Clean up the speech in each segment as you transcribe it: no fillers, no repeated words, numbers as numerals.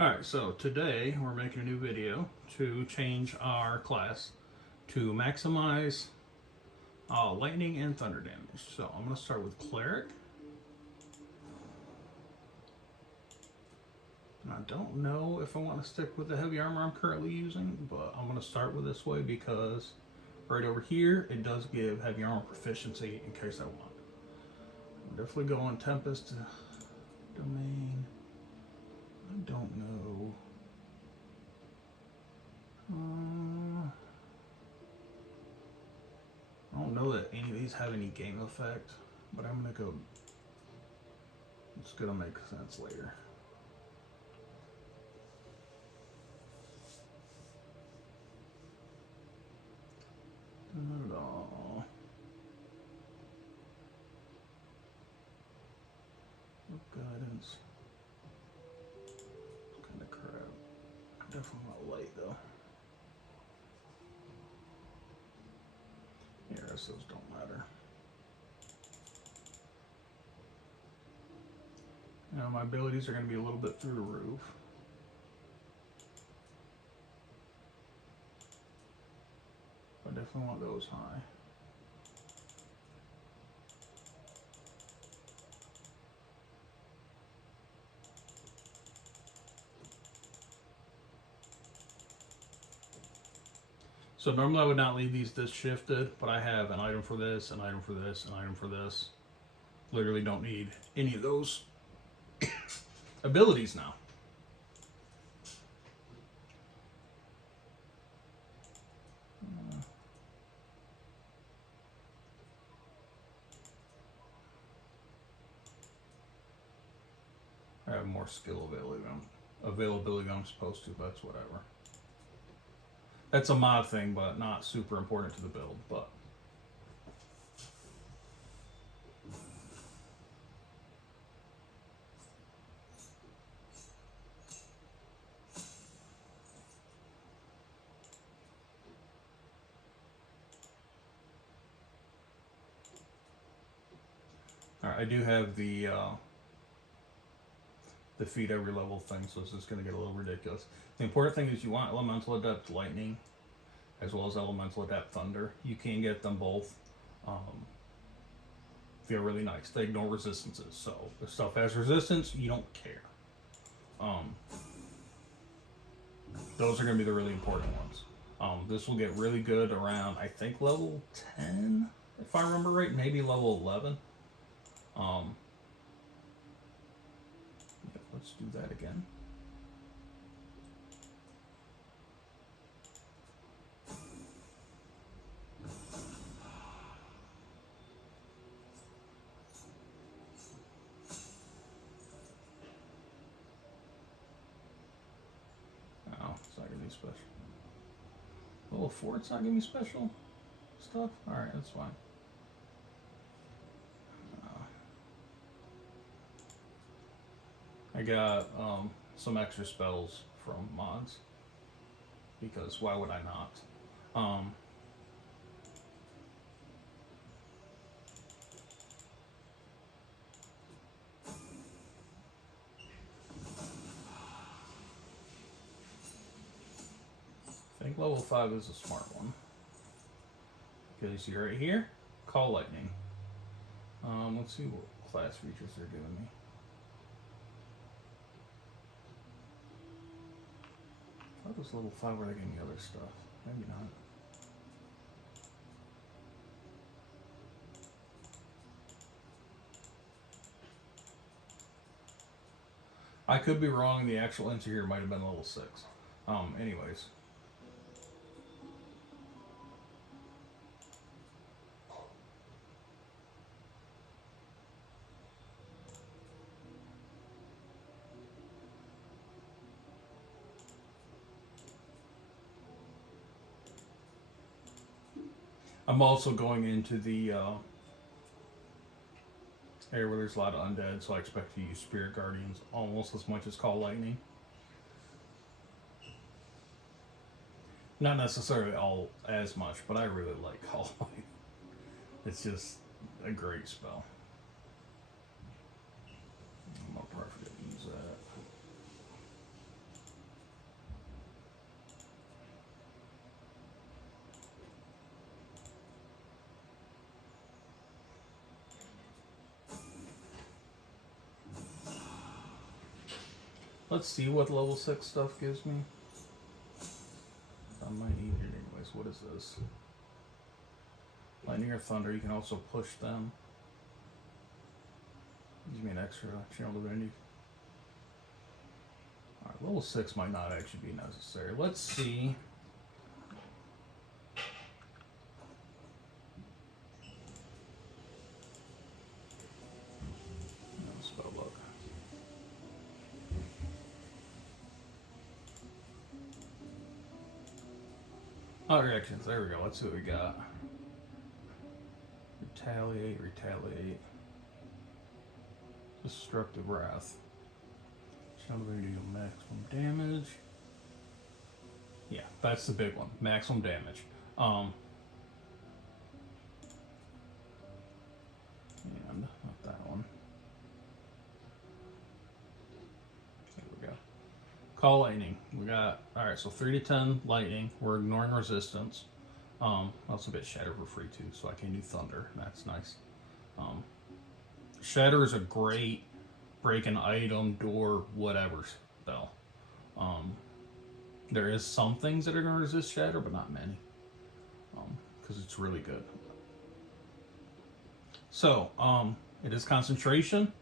Alright, so today we're making a new video to change our class to maximize lightning and thunder damage. So I'm going to start with Cleric. And I don't know if I want to stick with the heavy armor I'm currently using, but I'm going to start with this way because right over here it does give heavy armor proficiency in case I want. I'm definitely going Tempest Domain. I don't know. I don't know that any of these have any game effect, but I'm gonna go. It's gonna make sense later. Not at all. Guidance. Kind of crap. Definitely not light though. Yeah, those don't matter. Now my abilities are going to be a little bit through the roof. I definitely want those high. So normally I would not leave these this shifted, but I have an item for this, an item for this, an item for this. Literally don't need any of those abilities now. I have more skill availability than I'm supposed to, but that's whatever. That's a mod thing, but not super important to the build, but. Alright, I do have the defeat every level thing, so this is going to get a little ridiculous. The important thing is you want Elemental Adept Lightning, as well as Elemental Adept Thunder. You can get them both. They're really nice. They ignore resistances, so if stuff has resistance, you don't care. Those are going to be the really important ones. This will get really good around, I think, level 10, if I remember right, maybe level 11. Let's do that again. Oh, it's not giving me special. Level 4, it's not giving me special stuff? Alright, that's fine. I got some extra spells from mods, because why would I not? I think level 5 is a smart one, because you're right here, Call Lightning. Let's see what class features they're giving me. I thought it was level 5 where they gave me other stuff. Maybe not. I could be wrong, and the actual answer here might have been level 6. Anyways. I'm also going into the area where there's a lot of undead, so I expect to use Spirit Guardians almost as much as Call Lightning. Not necessarily all as much, but I really like Call Lightning. It's just a great spell. I'm gonna probably forget to use that. Let's see what level 6 stuff gives me. I might need it anyways. What is this? Lightning or thunder, you can also push them. Gives me an extra channel divinity. Alright, level 6 might not actually be necessary. Let's see. No spell book. Oh, reactions. There we go. Let's see what we got. Retaliate, retaliate. Destructive wrath. Channel divinity deal maximum damage. Yeah, that's the big one. Maximum damage. And not that one. There we go. Call lightning. We got alright, so 3 to 10 lightning. We're ignoring resistance. Also get shatter for free too, so I can do thunder. That's nice. Shatter is a great break an item, door, whatever spell. There is some things that are going to resist shatter, but not many. Because it's really good. So, it is concentration.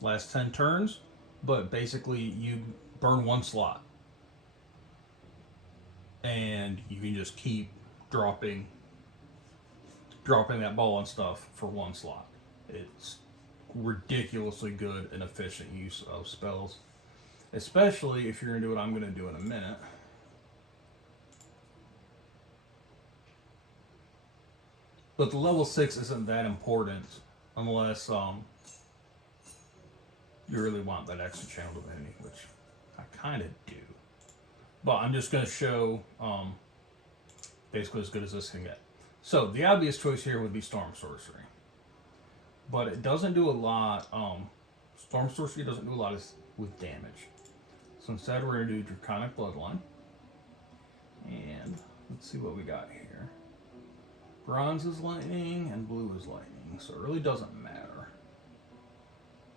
Last 10 turns. But basically, you burn one slot. And you can just keep dropping that ball and stuff for one slot. It's ridiculously good and efficient use of spells. Especially if you're going to do what I'm going to do in a minute. But the level 6 isn't that important unless you really want that extra channel divinity, which I kind of do. But I'm just going to show basically as good as this can get. So the obvious choice here would be Storm Sorcery. But it doesn't do a lot. Storm Sorcery doesn't do a lot with damage. So instead we're going to do Draconic Bloodline. And let's see what we got here. Bronze is lightning and blue is lightning. So it really doesn't matter.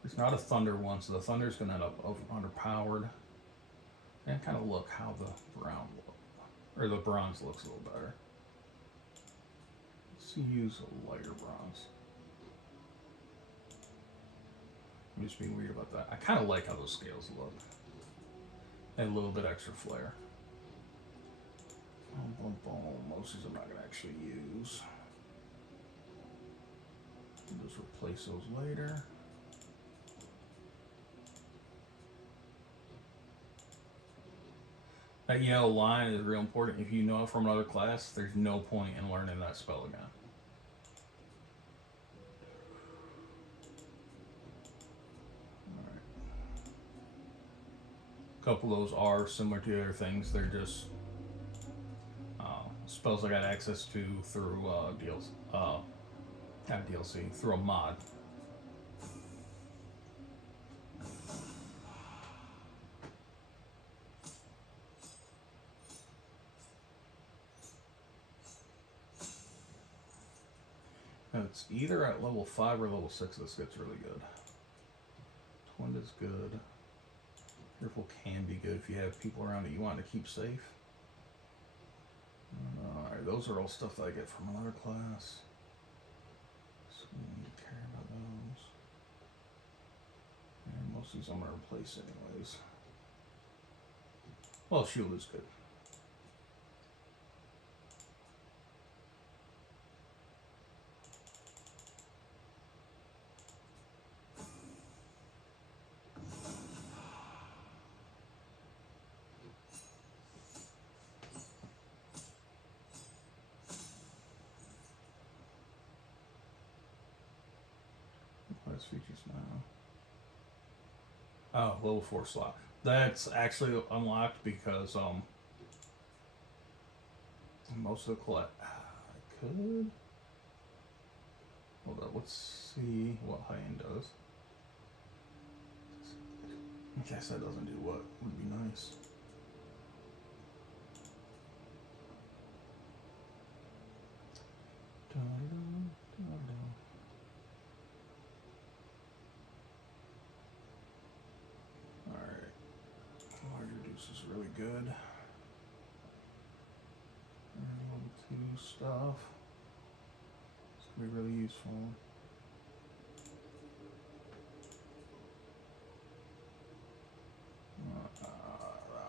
There's not a thunder one, so the thunder is going to end up underpowered. And kind of look how the brown look, or the bronze looks a little better. Let's use a lighter bronze. I'm just being weird about that. I kind of like how those scales look. And a little bit extra flair. Most of these I'm not going to actually use. I'll just replace those later. That yellow line is real important. If you know it from another class, there's no point in learning that spell again. Alright. A couple of those are similar to the other things. They're just spells I got access to through not DLC, through a mod. And it's either at level 5 or level 6 this gets really good. Twin is good. Fearful can be good if you have people around that you want to keep safe. Alright, those are all stuff that I get from another class. So we need to care about those. And most of these I'm going to replace anyways. Well, shield is good. Features now. Oh, level 4 slot. That's actually unlocked because most of the collect. I could. Hold up. Let's see what high end does. I guess that doesn't do what would be nice. Alright. This is really good. Level 2 stuff. It's going to be really useful.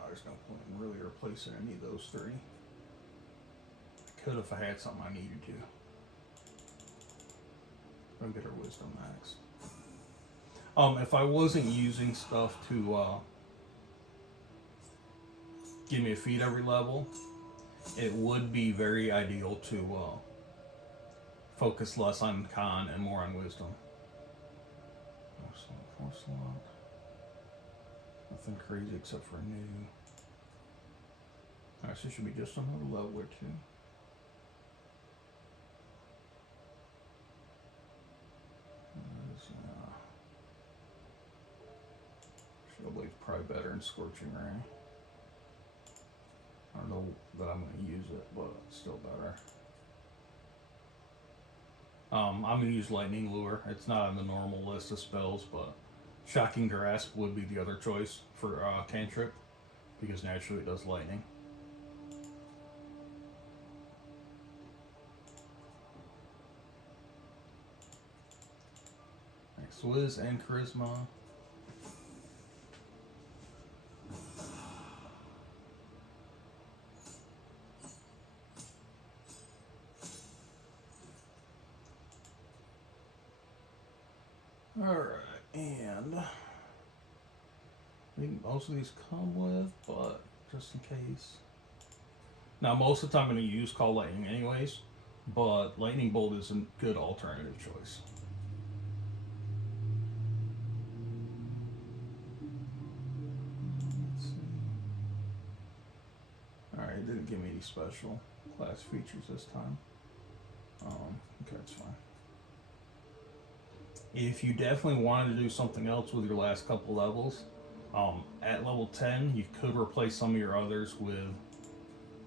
There's no point in really replacing any of those 3. I could if I had something I needed to. I'll get her wisdom max. If I wasn't using stuff to give me a feat every level, it would be very ideal to focus less on con and more on wisdom. 4 slot. Nothing crazy except for a new. Alright, so it should be just another level or 2. Shield Blade's probably better than Scorching Ray. I don't know that I'm going to use it, but it's still better. I'm going to use Lightning Lure. It's not on the normal list of spells, but Shocking Grasp would be the other choice for cantrip, because naturally it does lightning. Next, Wiz and Charisma. Alright, and I think most of these come with, but just in case. Now, most of the time I'm going to use Call Lightning anyways, but Lightning Bolt is a good alternative choice. Let's see. Alright, it didn't give me any special class features this time. Okay, that's fine. If you definitely wanted to do something else with your last couple levels, at level 10, you could replace some of your others with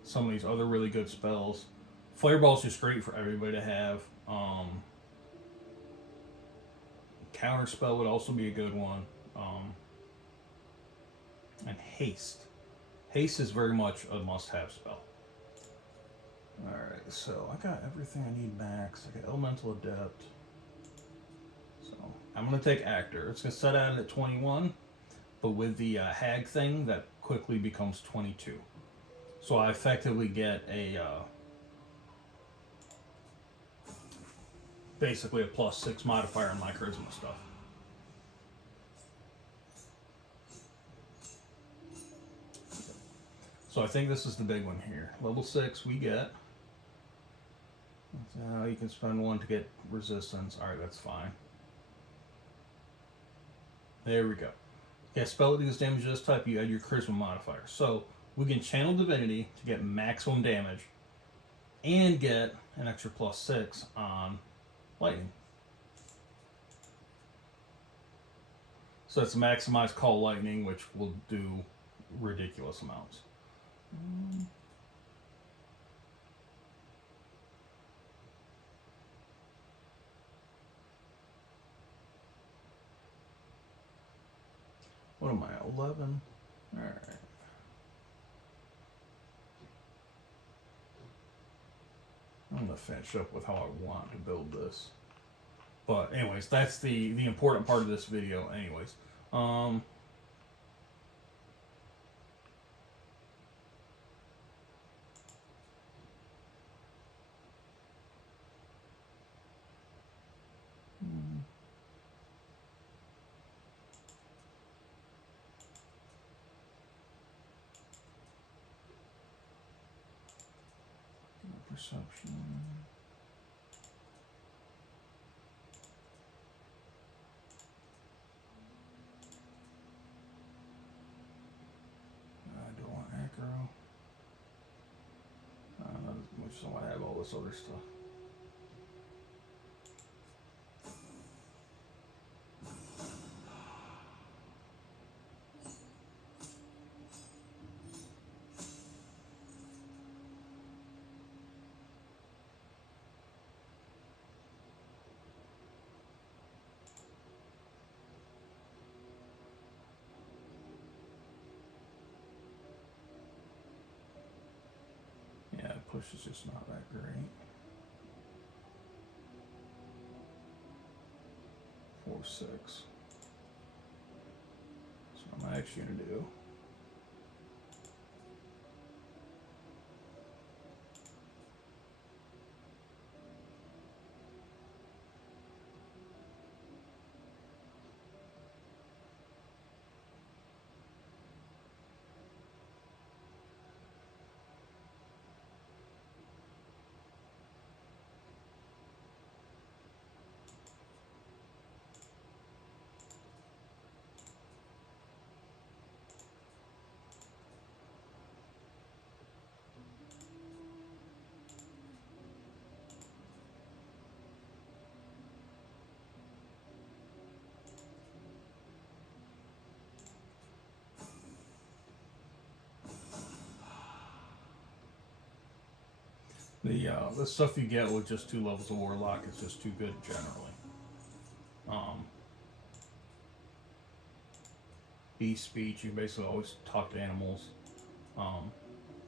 some of these other really good spells. Fireball's just great for everybody to have. Counter spell would also be a good one. And haste. Haste is very much a must-have spell. Alright, so I got everything I need max. I got Elemental Adept. So I'm going to take Actor. It's going to set out at 21, but with the Hag thing, that quickly becomes 22. So I effectively get a basically a +6 modifier on my charisma stuff. So I think this is the big one here. Level 6 we get. You can spend 1 to get resistance. Alright, that's fine. There we go. Yeah, spell that deals damage to this type, you add your charisma modifier. So we can channel Divinity to get maximum damage and get an extra +6 on lightning. So that's maximize Call Lightning, which will do ridiculous amounts. What am I, 11? Alright. I'm going to finish up with how I want to build this. But anyways, that's the important part of this video anyways. Perception. I don't want acro. Not as much as I want to have all this other stuff. push is just not that great. 4-6. So what I'm actually going to do. The stuff you get with just 2 levels of Warlock is just too good generally. Beast speech, you basically always talk to animals.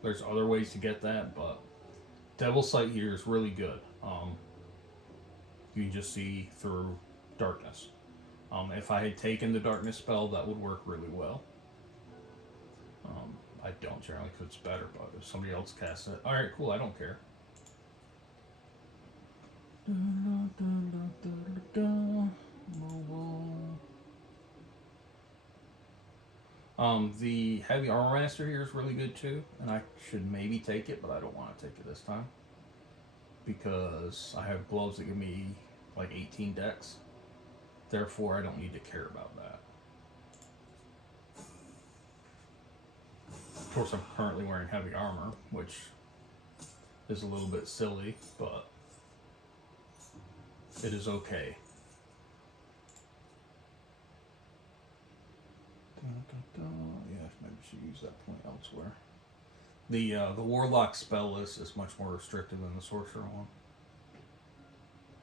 There's other ways to get that, but Devil Sight here is really good. You can just see through darkness. If I had taken the darkness spell, that would work really well. I don't generally because it's better, but if somebody else casts it, alright, cool, I don't care. The Heavy Armor Master here is really good too, and I should maybe take it, but I don't want to take it this time because I have gloves that give me like 18 dex. Therefore, I don't need to care about that. Of course, I'm currently wearing heavy armor, which is a little bit silly, but it is okay. Yeah, maybe we should use that point elsewhere. The Warlock spell list is much more restrictive than the Sorcerer one.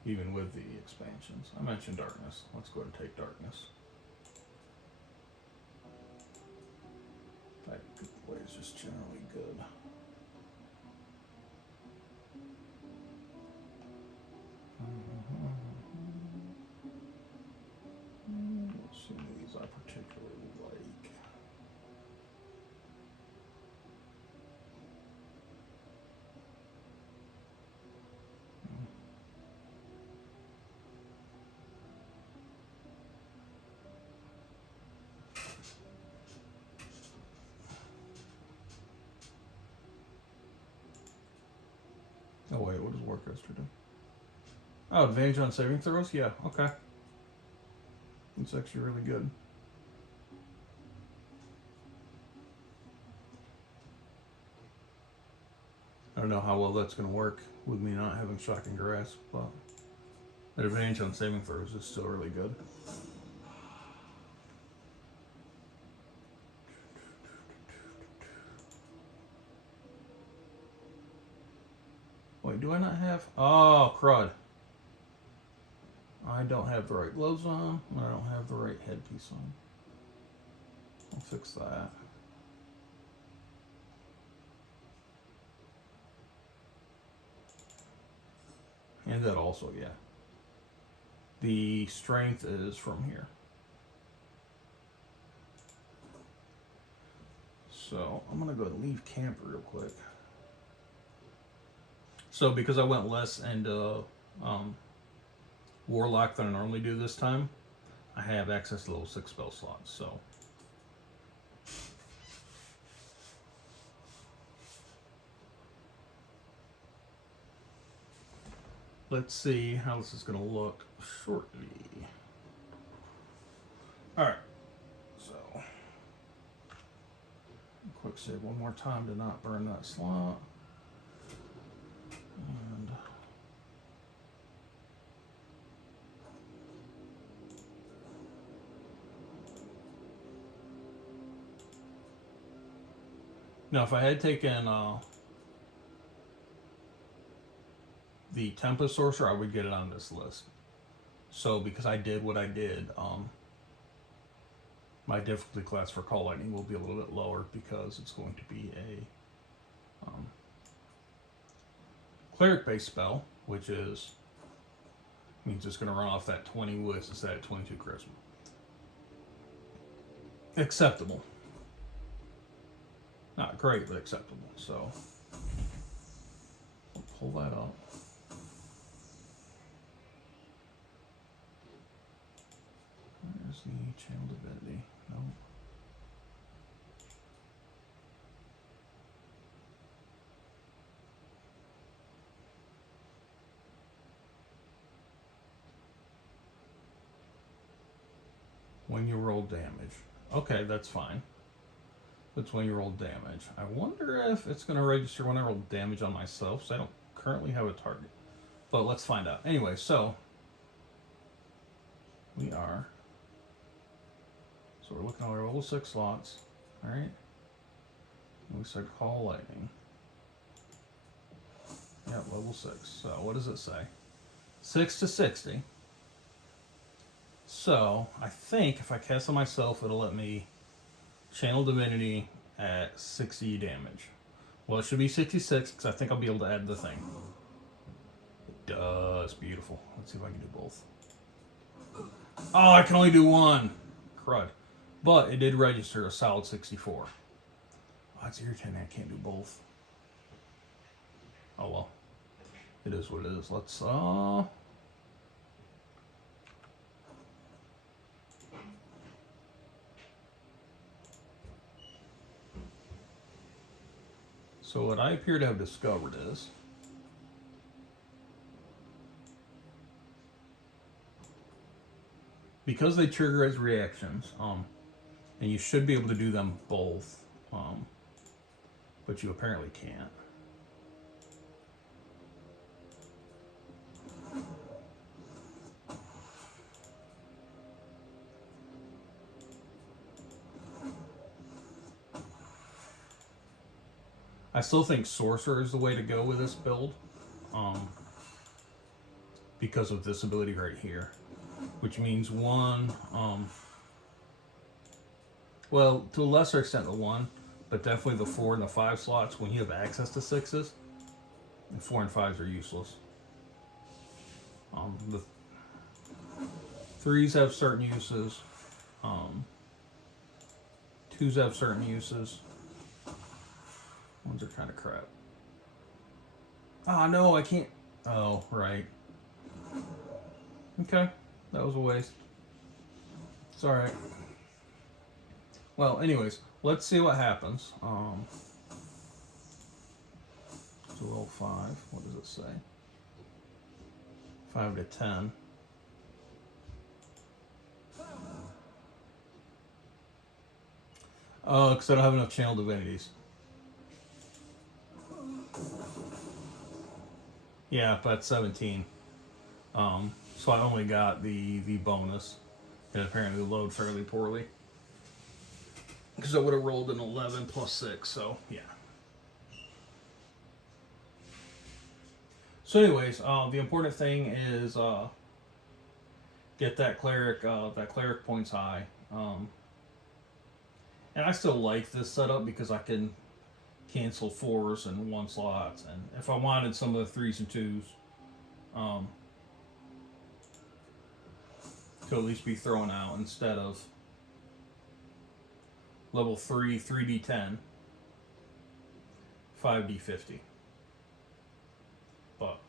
Even with the expansions. I mentioned Darkness. Let's go ahead and take Darkness. That way is just generally good. Let's see these I particularly like. Oh wait, what does Warcaster do? Oh, advantage on saving throws? Yeah, okay. It's actually really good. I don't know how well that's going to work with me not having Shocking Grasp, but the advantage on saving throws is still really good. Wait, do I not have... Oh, crud. I don't have the right gloves on, and I don't have the right headpiece on. I'll fix that. And that also, yeah. The strength is from here. So I'm going to go and leave camp real quick. So because I went less into Warlock than I normally do this time, I have access to those 6 spell slots, so... Let's see how this is going to look shortly. Alright, so... Quick save one more time to not burn that slot. And... Now, if I had taken the Tempest Sorcerer, I would get it on this list. So, because I did what I did, my difficulty class for Call Lightning will be a little bit lower because it's going to be a cleric base spell, which means it's going to run off that 20 wits instead of 22 charisma. Acceptable. Not great, but acceptable. So I'll pull that up. Where's the channel divinity? No. When you roll damage. Okay, that's fine. That's when you roll damage. I wonder if it's going to register when I roll damage on myself, so I don't currently have a target. But let's find out. Anyway, so we're looking at our level 6 slots. Alright. We said Call Lightning. Yeah, level 6. So what does it say? 6 to 60. So I think if I cast on myself, it'll let me channel divinity at 60 damage. Well, it should be 66 because I think I'll be able to add the thing. It does. Beautiful. Let's see if I can do both. Oh, I can only do one. Crud. But it did register a solid 64. Oh, it's irritating. I can't do both. Oh well. It is what it is. Let's So what I appear to have discovered is because they trigger as reactions, and you should be able to do them both, but you apparently can't. I still think Sorcerer is the way to go with this build, because of this ability right here, which means one, well, to a lesser extent the 1, but definitely the 4 and the 5 slots when you have access to 6s, and 4 and 5s are useless. The 3s have certain uses, 2s have certain uses. Ones are kind of crap. Ah, no, I can't. Oh, right. Okay, that was a waste. It's alright. Well, anyways, let's see what happens. So roll 5. What does it say? 5 to 10. Oh, because I don't have enough channel divinities. Yeah, but 17. So I only got the bonus. It apparently load fairly poorly. Because I would have rolled an 11 plus 6, so yeah. So anyways, the important thing is get that cleric points high. And I still like this setup because I can cancel 4s and 1 slots, and if I wanted some of the 3s and 2s to at least be thrown out instead of level 3 3d10 5d50. But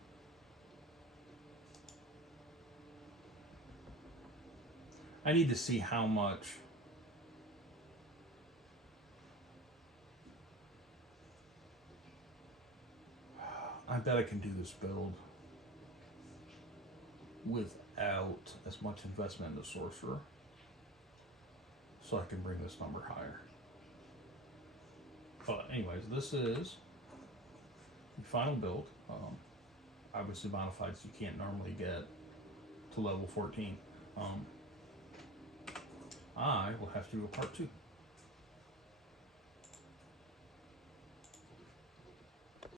I need to see how much I bet I can do this build without as much investment in the Sorcerer, so I can bring this number higher. But anyways, this is the final build. Obviously modified, so you can't normally get to level 14. I will have to do a part 2.